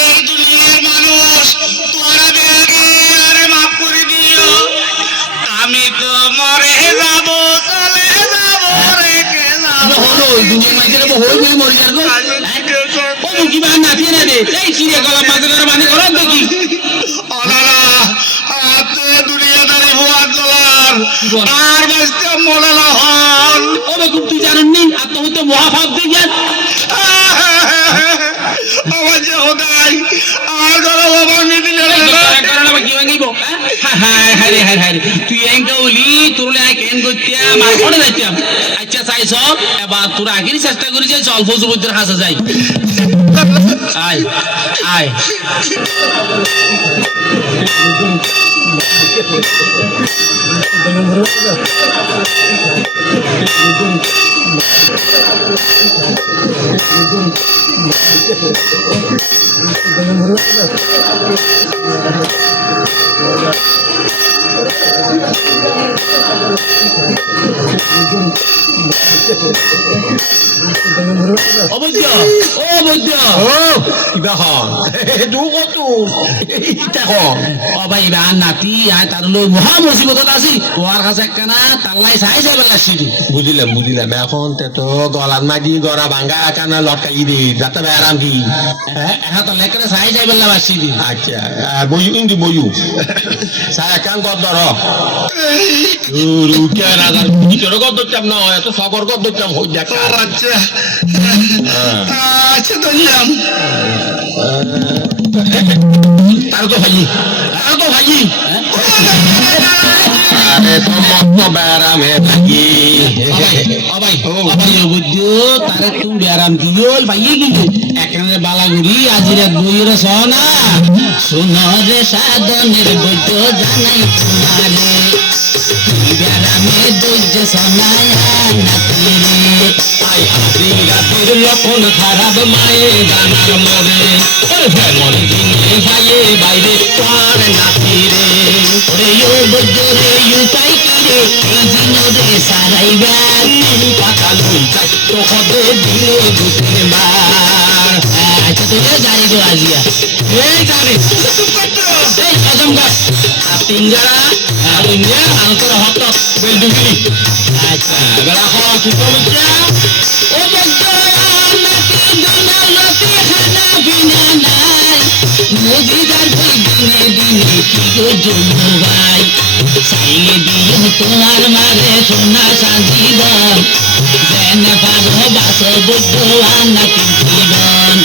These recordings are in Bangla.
এই দুনিয়ার মানুষ তোরা বেগে আরে মাফ করে দিও, আমি তো মরে যাব, চলে যাব, রেখে যাব। হলো দুনিয়ার মাঝে হই বলে মরে যার গো ও মুখি বা নাতি না রে এই চিড়ে গলা মাঝে করে মানে করো দেখি অনারা আপনি দুনিয়াদারি ভুয়া চলার আর বাঁচতে মনে না হন। ও বেকুব তুই জানেন নি আত্মহত্যা মহাপাপ দিয়ে আমার যে হোদাই আমার ঘরে বাবা নিতে তুই এঙ্কা উলি তোর কেন করতিয়া মার পড়ে যাইতাম আচ্ছা চাইছ এবার তোর আগের চেষ্টা করেছে অল্প যুবকদের কাছে যাই আয় আয় অবৈদ্য ও বৈদ্য কিবা হন দু কত ইটা হন ও ভাই এবার নাতি আয় তার লোক মহা মুসিবত আছে তোমার কাছে একখানা তাল্লাই চাই যাবে লাগছি বুঝিলাম বুঝিলাম এখন তে তো গলার মাঝি গড়া ভাঙ্গা কানা লটকাই দি যাতে আরাম কি হ্যাঁ তো লেখা চাই যাবে লাগছি আচ্ছা বইউ ইন্দি বইউ সারা কান কর ধর রুকে রাজার ভিতরে কর ধরতাম না এত সকর কর ধরতাম হই দেখা আচ্ছা আচ্ছা ধরলাম। তার তো ভাই আরে তো মত বেড়ামে থাকি অবাই অবৈদ্য তারে তুমি আরাম দিও ভাইয়ে কিন্তু এখানে বালাগুড়ি আজিরা বইয়ের সোনা সোনরে সাধনের বৈদ্য জানাই তোমারে বেড়ামে দৈর্য সোনায় নাতি রে আই আদি রাতের লক্ষণ খারাপ মায়ে গানার মরে মনে দিনে ভাইয়ে বাইরে তোর নাতি রে ওরে ও বৈদ্য রে উপায় কি রে এই জিনরে সারাইবা পাতা লই চাইতো হবে দিনে দু তিনবার আচ্ছা তোকে জানি তো আজিয়া এই জানি এই কদম গাছ আর তিনজারা আর ইন্ডিয়া আন্তর হত বেলডুগি আচ্ছা বেলা হওয়া কি কমিটা ও বৈদ্য নাকি দুনিয়া লতি খানা বিনা নাই মজিদার কই দিনে দিনে কি গো জন্য ভাই সাইয়ে দিও তোমার মারে সোনা সাজিবন যেন পারো বাস বৈদ্য নাকি জীবন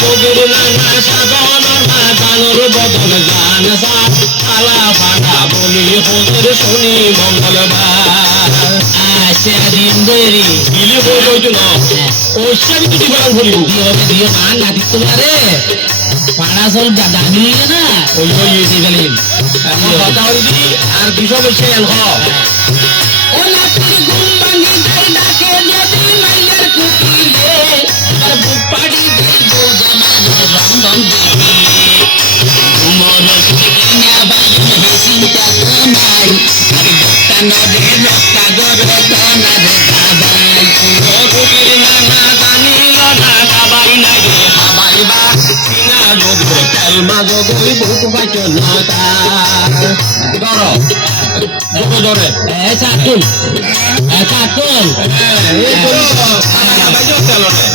বগুর নানা সাধন গানোর বদল গান সা আলা ফাটা বলি হোদের শনি মঙ্গলবার আচ্ছা দিন দেরি দিলি বই বইতো না ওইসব কিছু বেড়াল ভরিব দিও মান নাতি তোমারে পাড়া চল দামি হইলে না ওই ওই দিবেন কথা হইলি আর বিষয় বলছে এলহ ও নাতির ঘুম ভাঙি যাই ডাকে যদি মাইয়ার কুটিলে আর বুক পাড়ি দেই গো জামানোর রন্ধন দেখিলে ঘুমর কিনা বাজুন হে চিন্তা তো নাই আর বক্তা নদে রক্তা গর তো না রে দাবাই রঘুবীর নানা জানিল না দাবাই নাই রে হাবাই বা চিনা লোক তেল মাঝ গই বুক পাইছো না তার ধর ধরে চাকুল এই তো বাইজো তেল রে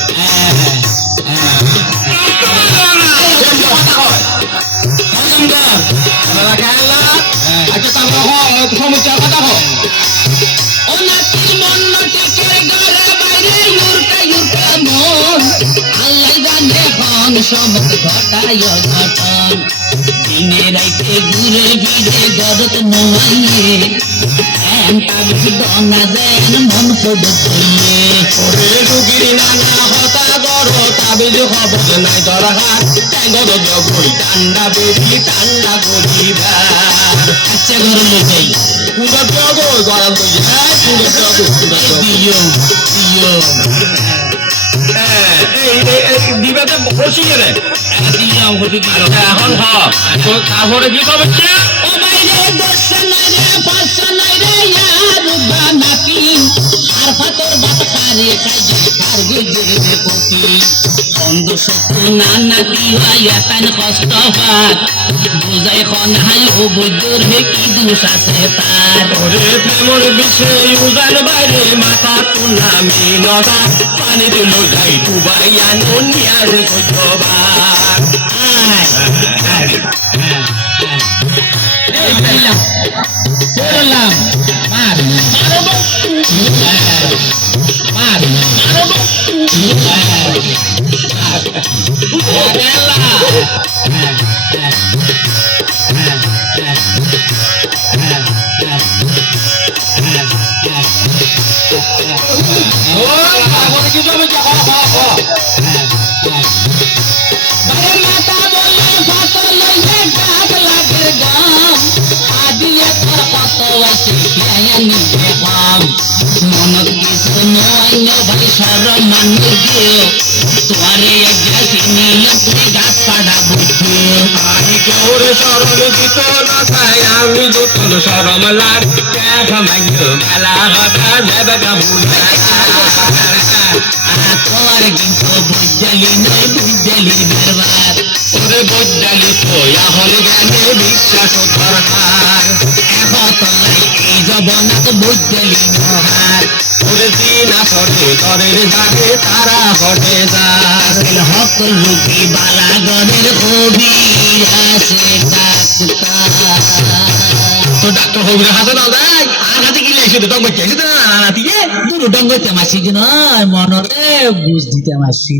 আচ্ছা তারপর সমস্যা কথা হোক ও নাতির মন নটিকে গড়া বাইরে ইউরকা মন আল্লাহ জানে হন সমত ঘটায় ঘটন দিনে রাইতে ঘুরে ফিরে গরত নোয়াইয়ে এন তাবিজ দনা যেন মন পড়ে ধইয়ে ওরে রুগীর নানা হতা গর তাবিজ খবর নাই দরকার ট্যাঙ্গর জগই ঠান্ডা বেবি ঠান্ডা করিবার আচ্ছা ঘর লই যাই কুড়া জগো গরম তো কুড়া জগো দিও দিবাতে বসি গেলে দিও হতে দিও এখন হ তারপরে কি করবে ও বাইরে দর্শন রে পাশন রে ইয়ার বানাকি আর ফাতর বাত খারে খাই আর গজে পতি বন্ধু শত্রু নানা কি হয় একান কষ্ট পাত বুঝাই খনাই ও বৈদ্যর হে কি দোষ আছে তার ওরে প্রেমর বিষয় উজান বাইরে মাথা তোলা মিনতা পানি দিল যাই ডুবাই আনো নিয়ার কইবার চললাম মার মার মাতা বলে ফাতল লইলে ডাক লাগে গাম আজিয়ে তোর কত আছে খেয়া নিবে পাম মনত কিছু নয় ন ভাই সরম মানে দিও তোরে একটা কিনিলে তুই গাছ কাটা বুঝে আমি কেউর সরল দিত না তাই আমি যতন সরম লাগ দেখা মাইল মেলা হতা যাবে গাবুলা তোর কিন্তু বুঝলি নয় বুঝলি বেরবার ওরে বৈজ্ঞানি তো এখন জ্ঞানে বিশ্বাস দরকার এখন তোলাই এই জবনাত বুঝলি নহার ওরে দিন আসরে দরের যাবে তারা হটে যার হক রুকি বালাগনের কবি আছে ডাক্তার তো ডাক্তার হবির হাতে না দেয় আর হাতে গিলে এসে তো টঙ্গ চেয়েছে না নাতিকে দুটো ডঙ্গতে মাসি নয় মনরে বুঝ দিতে মাসি